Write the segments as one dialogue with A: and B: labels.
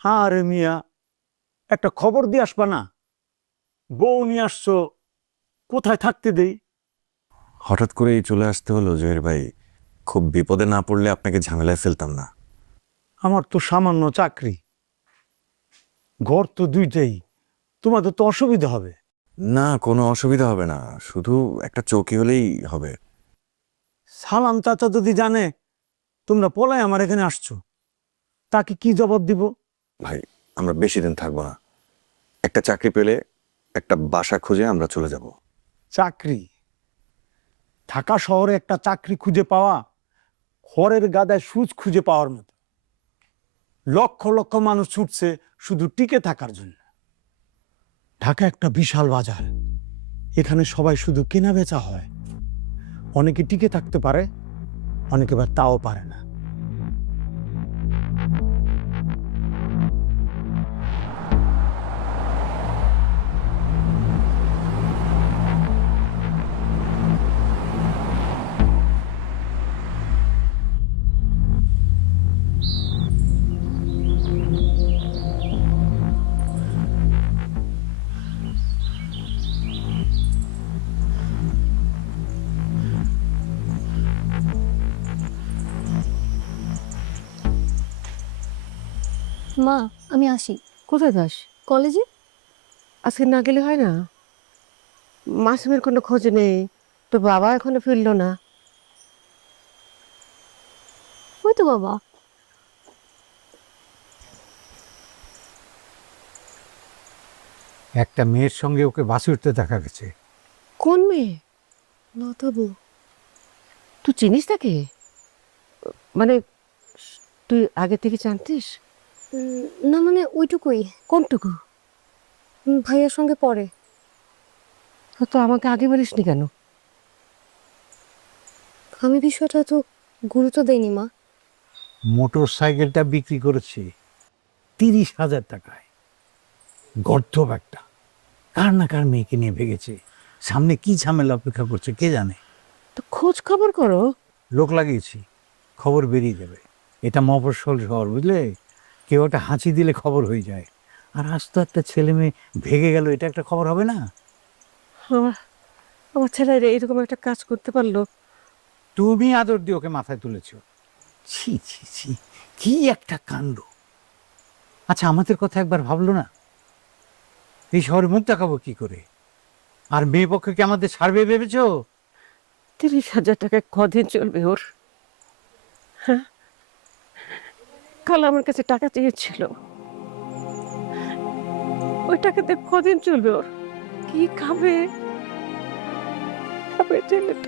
A: আরে মিয়া, একটা খবর দিয়ে আসবা না? বউ নিয়ে আসছো, কোথায় থাকতে দেই?
B: হঠাৎ করেই চলে আসতে হলো জহির ভাই। খুব বিপদে না পড়লে আপনাকে ঝামেলায় ফেলতাম না।
A: আমার তো সামান্য চাকরি, ঘর তো দুইটাই, তোমাদের তো অসুবিধা হবে।
B: না, কোনো অসুবিধা হবে না, শুধু একটা চৌকি হলেই হবে।
A: সালাম চাচা যদি জানে তোমরা পলায় আমার এখানে আসছো, তাকে কি জবাব দিব?
B: ভাই, আমরা বেশি দিন থাকবো না। একটা চাকরি পেলে একটা বাসা খুঁজে আমরা চলে যাব।
A: চাকরি? ঢাকা শহরে একটা চাকরি খুঁজে পাওয়া খড়ের গাদায় সুচ খুঁজে পাওয়ার মতো। লক্ষ লক্ষ মানুষ ছুটছে শুধু টিকে থাকার জন্য। ঢাকা একটা বিশাল বাজার, এখানে সবাই শুধু কেনা বেচা হয়। অনেকে টিকে থাকতে পারে, অনেকে আবার তাও পারে না।
C: মা, আমি আসি।
D: কোথায় যাস?
C: কলেজে?
D: আজকে না গেলে হয় না? মাসুমের কোনো খোঁজ নেই, তো বাবা এখনো ফিরলো না।
C: ওই তো বাবা।
A: একটা মেয়ের সঙ্গে ওকে বাসে উঠতে দেখা গেছে।
D: কোন মেয়ে?
C: লতাবু।
D: তুই চিনিস তাকে? মানে তুই আগে থেকে জানতিস?
C: না মানে ওইটুকুই।
D: কোনটুকু?
C: ভাইয়ার সঙ্গে পড়ে।
D: তো আমাকে আগে বলিসনি কেন?
C: আমি বিষয়টা তো গুরুত্ব দেইনি মা।
A: মোটর সাইকেলটা বিক্রি করেছে 30,000 টাকায়। গর্ধব একটা, কার না কার মেয়েকে নিয়ে ভেগেছে। সামনে কি ঝামেলা অপেক্ষা করছে কে জানে।
D: তো খোঁজ খবর করো।
A: লোক লাগিয়েছি, খবর বেরিয়ে যাবে। এটা মফস্বল শহর, বুঝলে? কেউ একটা হাঁচি দিলে খবর হয়ে যায়। আর আজ তো একটা ছেলে মেয়ে ভেগে গেল, এটা একটা খবর হবে না?
D: আমার আমার ছেলেরা এরকম একটা কাজ করতে পারলো।
A: তুমি আদর দিয়ে ওকে মাথায় তুলেছ। ছি ছি ছি, কি একটা কাণ্ড। আচ্ছা, আমাদের কথা একবার ভাবলো না? এই শহরে মুখ দেখাবো কি করে? আর মেয়ে পক্ষ কি আমাদের ছাড়বে ভেবেছো?
D: 30,000 টাকায় কদিন চলবে ওর? হ্যাঁ, কাল আমার কাছে টাকা চেয়েছিল। ওই টাকাতে কদিন চলবে ওর? কি খাবে খাবে ছেলেটা?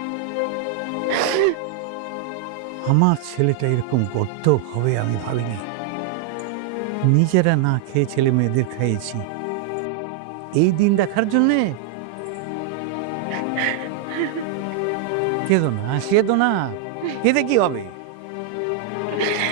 A: আমার ছেলেটা এরকম গর্দভ হবে আমি ভাবিনি। নিজেরা না খেয়ে ছেলে মেয়েদের খাইয়েছি এই দিন দেখার জন্যে। কেঁদো না, কেঁদো না, কেঁদে কি হবে?